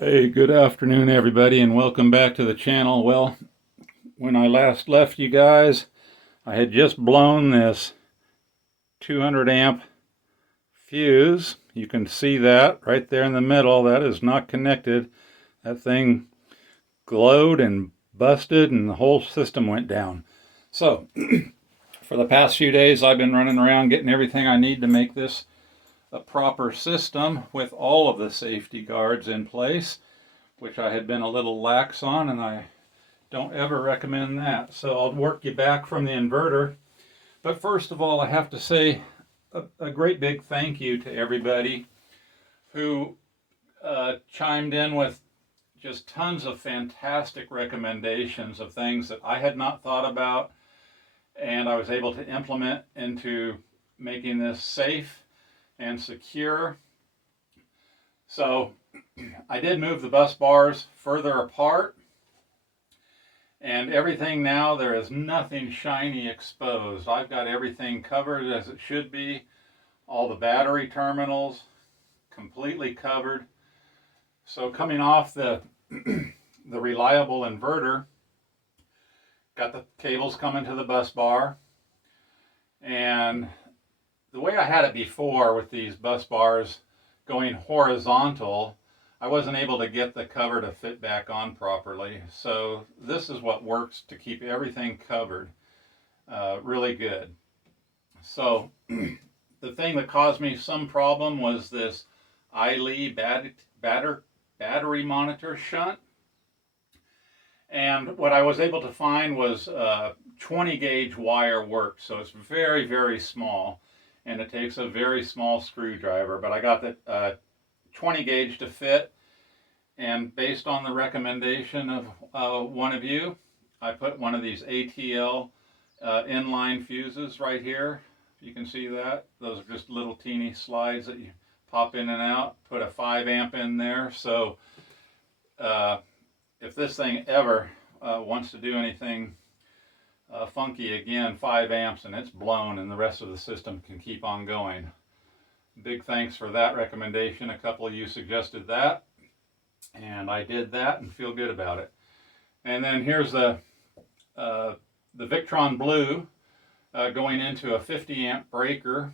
Hey, good afternoon, everybody, and welcome back to the channel. Well, when I last left you guys, I had just blown this 200 amp fuse. You can see that right there in the middle. That is not connected. That thing glowed and busted, and the whole system went down. So, for the past few days, I've been running around getting everything I need to make this a proper system with all of the safety guards in place, which I had been a little lax on, and I don't ever recommend that. So I'll work you back from the inverter. But first of all, I have to say a great big thank you to everybody who chimed in with just tons of fantastic recommendations of things that I had not thought about, and I was able to implement into making this safe and secure. So I did move the bus bars further apart, and everything now, there is nothing shiny exposed. I've got everything covered as it should be. All the battery terminals completely covered. So coming off the the reliable inverter, got the cables coming to the bus bar. And the way I had it before with these bus bars going horizontal, I wasn't able to get the cover to fit back on properly. So this is what works to keep everything covered really good. So the thing that caused me some problem was this battery monitor shunt. And what I was able to find was 20 gauge wire worked. So it's very, very small. And it takes a very small screwdriver. But I got the 20 gauge to fit. And based on the recommendation of one of you, I put one of these ATL inline fuses right here. You can see that. Those are just little teeny slides that you pop in and out. Put a 5 amp in there. So if this thing ever wants to do anything funky again, 5 amps and it's blown, and the rest of the system can keep on going. Big thanks for that recommendation. A couple of you suggested that, and I did that and feel good about it. And then here's the Victron Blue going into a 50 amp breaker,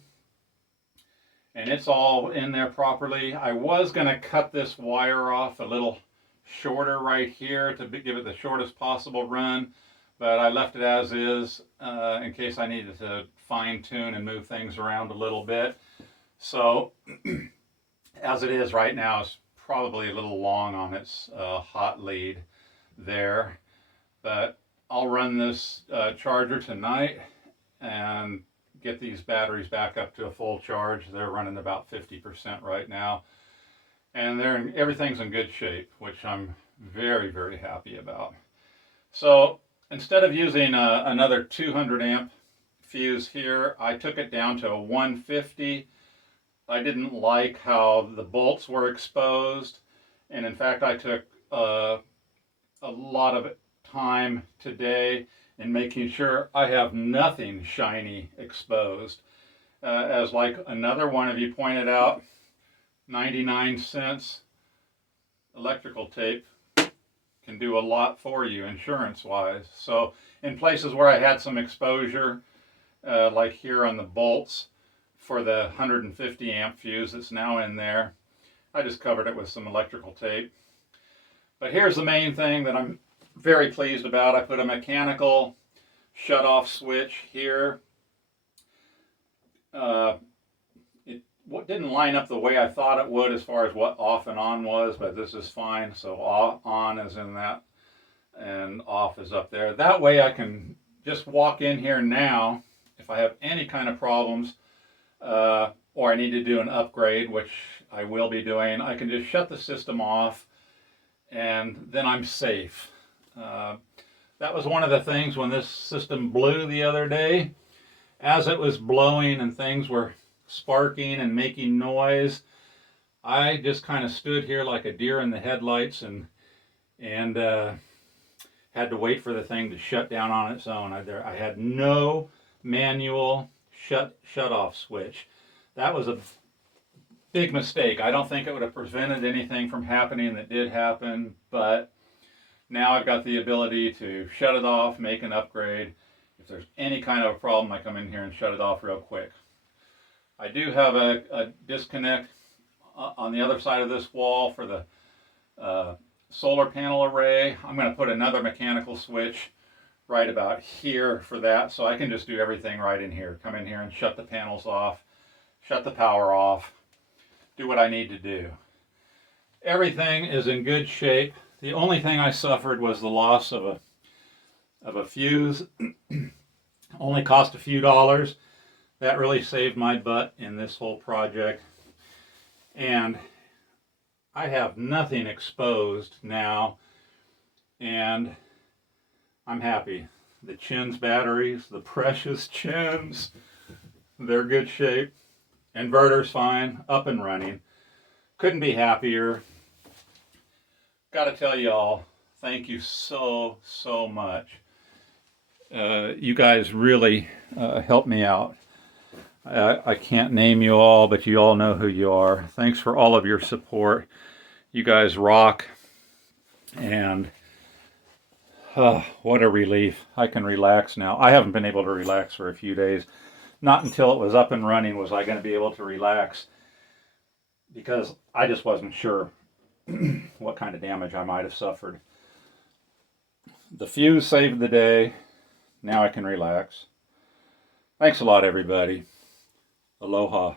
and it's all in there properly. I was going to cut this wire off a little shorter right here to give it the shortest possible run, but I left it as is in case I needed to fine tune and move things around a little bit. So as it is right now, it's probably a little long on its hot lead there, but I'll run this charger tonight and get these batteries back up to a full charge. They're running about 50% right now, and everything's in good shape, which I'm very, very happy about. So instead of using another 200 amp fuse here, I took it down to a 150. I didn't like how the bolts were exposed, and in fact I took a lot of time today in making sure I have nothing shiny exposed. As like another one of you pointed out, 99 cents electrical tape can do a lot for you insurance wise. So in places where I had some exposure, like here on the bolts for the 150 amp fuse that's now in there, I just covered it with some electrical tape. But here's the main thing that I'm very pleased about. I put a mechanical shut-off switch here. It didn't line up the way I thought it would as far as what off and on was, but this is fine. So on is in that, and off is up there. That way I can just walk in here now if I have any kind of problems, or I need to do an upgrade, which I will be doing. I can just shut the system off, and then I'm safe. That was one of the things when this system blew the other day. As it was blowing and things were sparking and making noise, I just kind of stood here like a deer in the headlights and had to wait for the thing to shut down on its own. I had no manual shut off switch. That was a big mistake. I don't think it would have prevented anything from happening that did happen, but now I've got the ability to shut it off, make an upgrade. If there's any kind of a problem, I come in here and shut it off real quick. I do have a disconnect on the other side of this wall for the solar panel array. I'm going to put another mechanical switch right about here for that, so I can just do everything right in here. Come in here and shut the panels off, shut the power off, do what I need to do. Everything is in good shape. The only thing I suffered was the loss of a fuse. Only cost a few dollars. That really saved my butt in this whole project. And I have nothing exposed now, and I'm happy. The Chins batteries, the precious Chins, they're good shape. Inverter's fine, up and running. Couldn't be happier. Gotta tell y'all, thank you so much. You guys really helped me out. I can't name you all, but you all know who you are. Thanks for all of your support. You guys rock. And what a relief. I can relax now. I haven't been able to relax for a few days. Not until it was up and running was I going to be able to relax, because I just wasn't sure what kind of damage I might have suffered. The fuse saved the day. Now I can relax. Thanks a lot, everybody. Aloha.